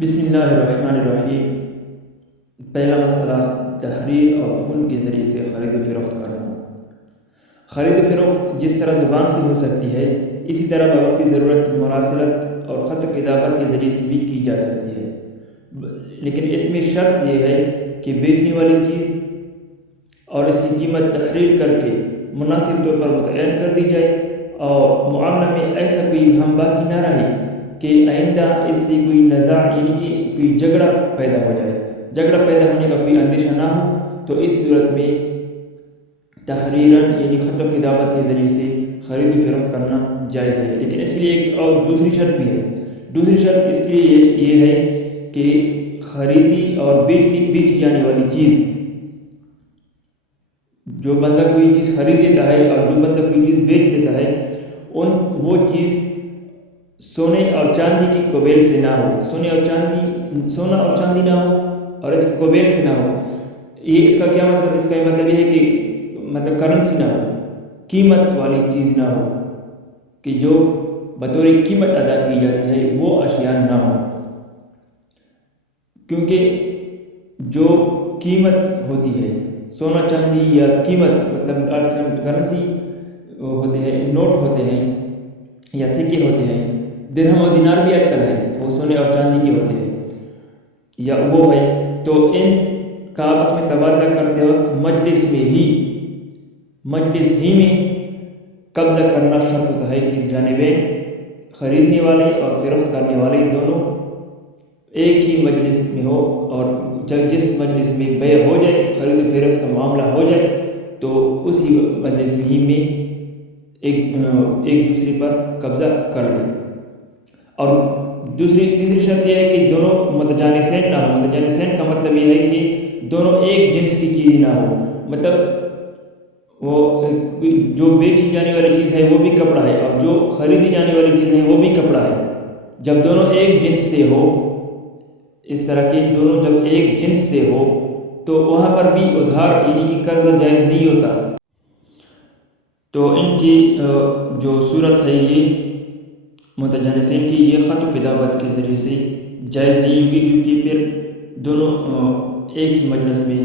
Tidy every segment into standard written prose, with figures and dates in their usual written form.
بسم اللہ الرحمن الرحیم۔ پہلا مسئلہ تحریر اور فون کے ذریعے سے خرید و فروخت کرنا۔ خرید و فروخت جس طرح زبان سے ہو سکتی ہے، اسی طرح بوقتی ضرورت مراسلت اور خط کتابت کے ذریعے سے بھی کی جا سکتی ہے، لیکن اس میں شرط یہ ہے کہ بیچنے والی چیز اور اس کی قیمت تحریر کر کے مناسب طور پر متعین کر دی جائے، اور معاملہ میں ایسا کوئی ہم باقی نہ رہے کہ آئندہ اس سے کوئی نزاع یعنی کہ کوئی جھگڑا پیدا ہو جائے، جھگڑا پیدا ہونے کا کوئی اندیشہ نہ ہو، تو اس صورت میں تحریراً یعنی خط و کتابت کے ذریعے سے خرید و فروخت کرنا جائز ہے۔ لیکن اس کے لیے ایک اور دوسری شرط بھی ہے۔ دوسری شرط اس کے لیے یہ ہے کہ خریدی اور بیچی جانے والی چیز، جو بندہ کوئی چیز خرید لیتا ہے اور جو بندہ کوئی چیز بیچ دیتا ہے، وہ چیز سونے اور چاندی کی کوبیل سے نہ ہو، سونا اور چاندی نہ ہو اور اس کی کوبیل سے نہ ہو۔ یہ اس کا کیا مطلب؟ اس کا یہ مطلب یہ ہے کہ کرنسی نہ ہو، قیمت والی چیز نہ ہو، کہ جو بطور قیمت ادا کی جاتی ہے وہ اشیاء نہ ہو، کیونکہ جو قیمت ہوتی ہے سونا چاندی یا قیمت مطلب کرنسی ہوتے ہیں، نوٹ ہوتے ہیں یا سکے ہوتے ہیں، درہم و دینار بھی آج کل ہے، وہ سونے اور چاندی کے ہوتے ہیں یا وہ ہے، تو ان کا آپس میں تبادلہ کرتے وقت مجلس ہی میں قبضہ کرنا شرط ہوتا ہے کہ جانبین خریدنے والے اور فروخت کرنے والے دونوں ایک ہی مجلس میں ہو، اور جب جس مجلس میں بیع ہو جائے، خرید و فروخت کا معاملہ ہو جائے، تو اسی مجلس ہی میں ایک دوسرے پر قبضہ کر لیں۔ اور تیسری شرط یہ ہے کہ دونوں متجانسین نہ ہو۔ متجانسین کا مطلب یہ ہے کہ دونوں ایک جنس کی چیز نہ ہو، مطلب وہ جو بیچی جانے والی چیز ہے وہ بھی کپڑا ہے اور جو خریدی جانے والی چیز ہے وہ بھی کپڑا ہے۔ جب دونوں ایک جنس سے ہو، اس طرح کے دونوں جب ایک جنس سے ہو، تو وہاں پر بھی ادھار یعنی کہ قرضہ جائز نہیں ہوتا۔ تو ان کی جو صورت ہے یہ متجانسین کی، یہ خط و کتابت کے ذریعے سے جائز نہیں ہوگی، کیونکہ پھر دونوں ایک ہی مجلس میں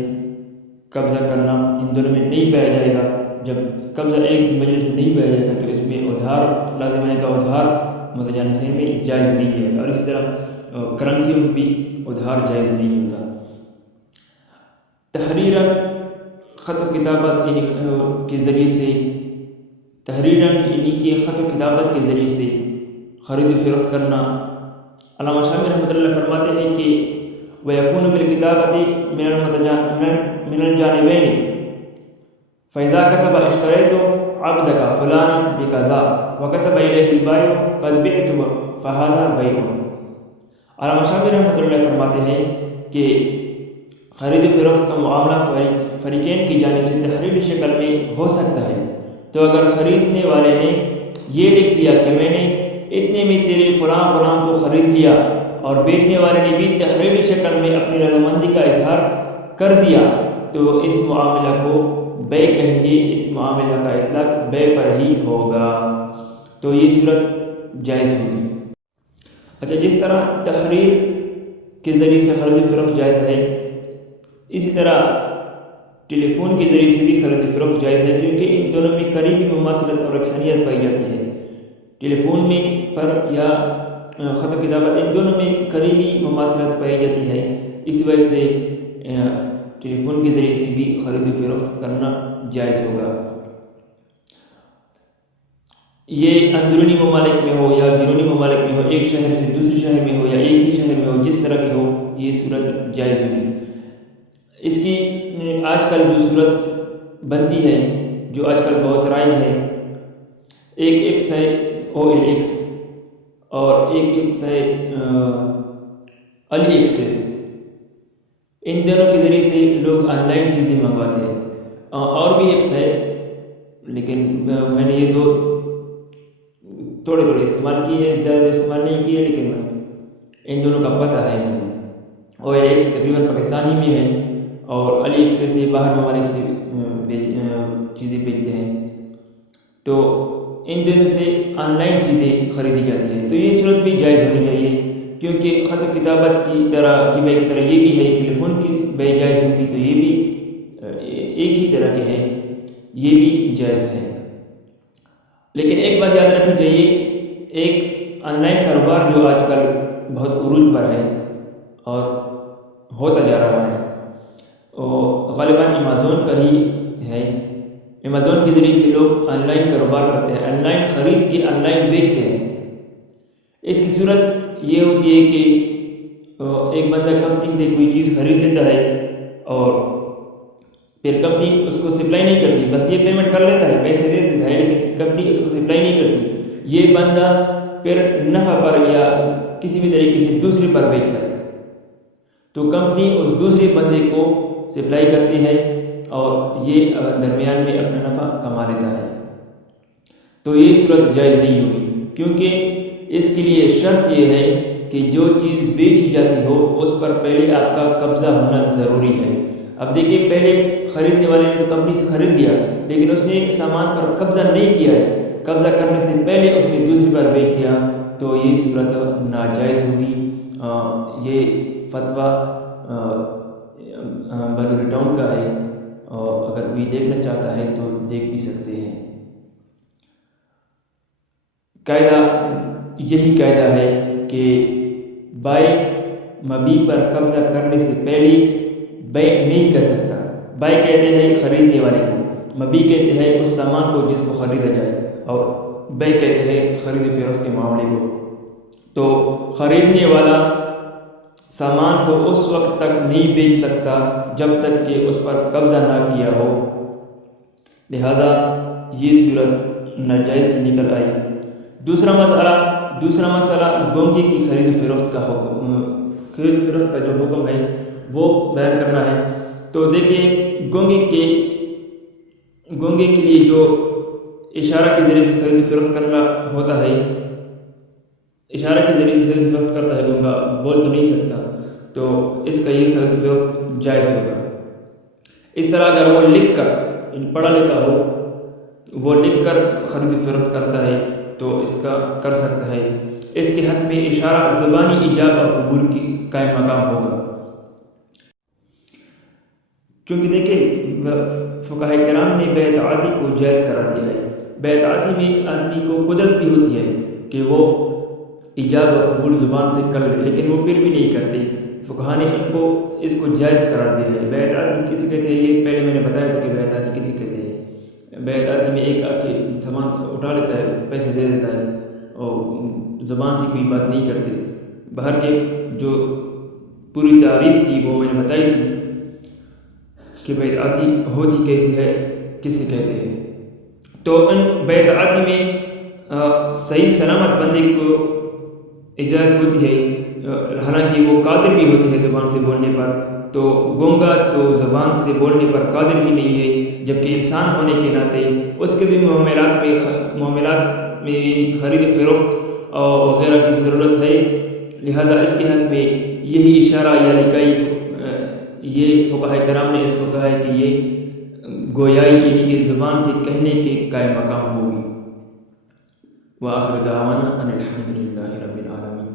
قبضہ کرنا ان دونوں میں نہیں پایا جائے گا۔ جب قبضہ ایک مجلس میں نہیں پایا جائے گا تو اس میں ادھار لازم آئے گا، ادھار متجانسین میں جائز نہیں ہے، اور اس طرح کرنسی میں بھی ادھار جائز نہیں ہوتا۔ تحریراً خط و کتابت کے ذریعے سے خط و کتابت کے ذریعے سے خرید و فروخت کرنا، علامہ شامی رحمۃ اللہ فرماتے ہیں کہ وَيَكُونُ بِالْكِتَابَةِ مِنَ الْجَانِبَيْنِ فَإِذَا كَتَبَ اشْتَرَيْتُ عَبْدَكَ فُلَانًا بِكَذَا وَكَتَبَ إِلَيْهِ الْبَائِعُ قَدْ بِعْتُ فَهَذَا بَيْعٌ۔ علامہ شامی رحمۃ اللہ فرماتے ہیں کہ خرید و فروخت کا معاملہ فریقین کی جانب سے تحریری شکل میں ہو سکتا ہے، تو اگر خریدنے والے نے یہ لکھ دیا کہ میں نے اتنے میں تیرے فلاں غلام کو خرید لیا، اور بیچنے والے نے بھی تحریری شکل میں اپنی رضامندی کا اظہار کر دیا، تو اس معاملہ کو بیع کہیں گے، اس معاملہ کا اطلاق بیع پر ہی ہوگا، تو یہ صورت جائز ہوگی۔ اچھا، جس طرح تحریر کے ذریعے سے خرید و فروخت جائز ہے، اسی طرح ٹیلی فون کے ذریعے سے بھی خرید و فروخت جائز ہے، کیونکہ ان دونوں میں قریبی مماثلت اور یکسانیت پائی جاتی ہے۔ ٹیلی فون میں پر یا خط و کتابت، ان دونوں میں قریبی مماثلت پائی جاتی ہے، اس وجہ سے ٹیلی فون کے ذریعے سے بھی خرید و فروخت کرنا جائز ہوگا۔ یہ اندرونی ممالک میں ہو یا بیرونی ممالک میں ہو، ایک شہر سے دوسرے شہر میں ہو یا ایک ہی شہر میں ہو، جس طرح بھی ہو، یہ صورت جائز ہوگی۔ اس کی آج کل جو صورت بنتی ہے، جو آج کل بہت رائج ہے، ایک ایپس ہے OLX اور ایک ایپس ہے علی ایکسپریس۔ ان دونوں کے ذریعے سے لوگ آن لائن چیزیں منگواتے ہیں، اور بھی ایپس ہے، لیکن میں نے یہ دو تھوڑے استعمال کیے ہیں، زیادہ استعمال نہیں کیے، لیکن بس ان دونوں کا پتہ ہے مجھے۔ OLX تقریباً پاکستان ہی میں ہے، اور علی ایکسپریس یہ باہر ممالک سے چیزیں بیچتے ہیں، تو ان دنوں سے آن لائن چیزیں خریدی جاتی ہیں، تو یہ صورت بھی جائز ہونی چاہیے کیونکہ خط کتابت کی طرح کی بے کی طرح یہ بھی ہے، ٹیلی فون کی بے جائز ہوگی تو یہ بھی ایک ہی طرح کے ہیں، یہ بھی جائز ہے۔ لیکن ایک بات یاد رکھنی چاہیے، ایک آن لائن کاروبار جو آج کل بہت عروج پر ہے اور ہوتا جا رہا ہے، اور غالباً امیزون کا ہی ہے۔ امیزون کے ذریعے سے لوگ آن لائن کاروبار کرتے ہیں، آن لائن خرید کے آن لائن بیچتے ہیں۔ اس کی صورت یہ ہوتی ہے کہ ایک بندہ کمپنی سے کوئی چیز خرید لیتا ہے اور پھر کمپنی اس کو سپلائی نہیں کرتی، بس یہ پیمنٹ کر لیتا ہے، پیسے دے دیتا ہے، لیکن کمپنی اس کو سپلائی نہیں کرتی۔ یہ بندہ پھر نفع پر یا کسی بھی طریقے سے دوسرے پر بیچتا ہے، تو کمپنی اس دوسرے بندے کو سپلائی کرتی ہے اور یہ درمیان میں اپنا نفع کما لیتا ہے، تو یہ صورت جائز نہیں ہوگی، کیونکہ اس کے لیے شرط یہ ہے کہ جو چیز بیچی جاتی ہو اس پر پہلے آپ کا قبضہ ہونا ضروری ہے۔ اب دیکھیے، پہلے خریدنے والے نے تو کمپنی سے خرید لیا، لیکن اس نے ایک سامان پر قبضہ نہیں کیا ہے، قبضہ کرنے سے پہلے اس نے دوسری بار بیچ دیا، تو یہ صورت ناجائز ہوگی۔ یہ فتویٰ بنوری ٹاؤن کا ہے، اور اگر کوئی دیکھنا چاہتا ہے تو دیکھ بھی سکتے ہیں۔ قاعدہ یہی قاعدہ ہے کہ بائع مبیع پر قبضہ کرنے سے پہلے بیع نہیں کر سکتا۔ بائع کہتے ہیں خریدنے والے کو، مبیع کہتے ہیں اس سامان کو جس کو خریدا جائے، اور بیع کہتے ہیں خرید و فروخت کے معاملے کو۔ تو خریدنے والا سامان کو اس وقت تک نہیں بیچ سکتا جب تک کہ اس پر قبضہ نہ کیا ہو، لہذا یہ صورت ناجائز کی نکل آئی۔ دوسرا مسئلہ گونگے کی خرید و فروخت کا جو حکم ہے وہ بیان کرنا ہے۔ تو دیکھیں، گونگے کے لیے جو اشارہ کے ذریعے سے خرید و فروخت کرنا ہوتا ہے، اشارہ کے ذریعے سے خرید و فروخت کرتا ہے، گونگا بول تو نہیں سکتا، تو اس کا یہ خرید و فروخت جائز ہوگا۔ اس طرح اگر وہ لکھ کر، پڑھا لکھا ہو، وہ لکھ کر خرید و فروخت کرتا ہے تو اس کا کر سکتا ہے۔ اس کے حق میں اشارہ زبانی ایجاب اور قبول کی قائم مقام ہوگا، کیونکہ دیکھیں فقہاء کرام نے بیعت عادی کو جائز قرار دیا ہے۔ بیعت عادی میں آدمی کو قدرت بھی ہوتی ہے کہ وہ ایجاب اور قبول زبان سے کر لے، لیکن وہ پھر بھی نہیں کرتے۔ فقہاء نے اس کو جائز قرار دیا ہے۔ بیعت عادی کسی کہتے ہیں، یہ پہلے میں نے بتایا تھا کہ بیعت عادی کسی کہتے ہیں۔ بیعت عادی میں ایک آ کے سامان اٹھا لیتا ہے، پیسے دے دیتا ہے اور زبان سے کوئی بات نہیں کرتے۔ باہر کے جو پوری تعریف تھی وہ میں نے بتائی تھی کہ بیعت عادی ہوتی کیسی ہے، کسے کہتے ہیں۔ تو ان بیعت عادی میں صحیح سلامت بندے کو اجازت ہوتی ہے، حالانکہ وہ قادر بھی ہوتے ہیں زبان سے بولنے پر، تو گونگا تو زبان سے بولنے پر قادر ہی نہیں ہے، جبکہ انسان ہونے کے ناطے اس کے بھی معاملات میں خرید و فروخت وغیرہ کی ضرورت ہے، لہذا اس کے حق میں یہی اشارہ یا لکائی، یہ فقہاء کرام نے اس کو کہا ہے کہ یہ گویائی یعنی کہ زبان سے کہنے کے قائم مقام ہوگی۔ وآخر دعوانا ان الحمد للہ رب العالمین۔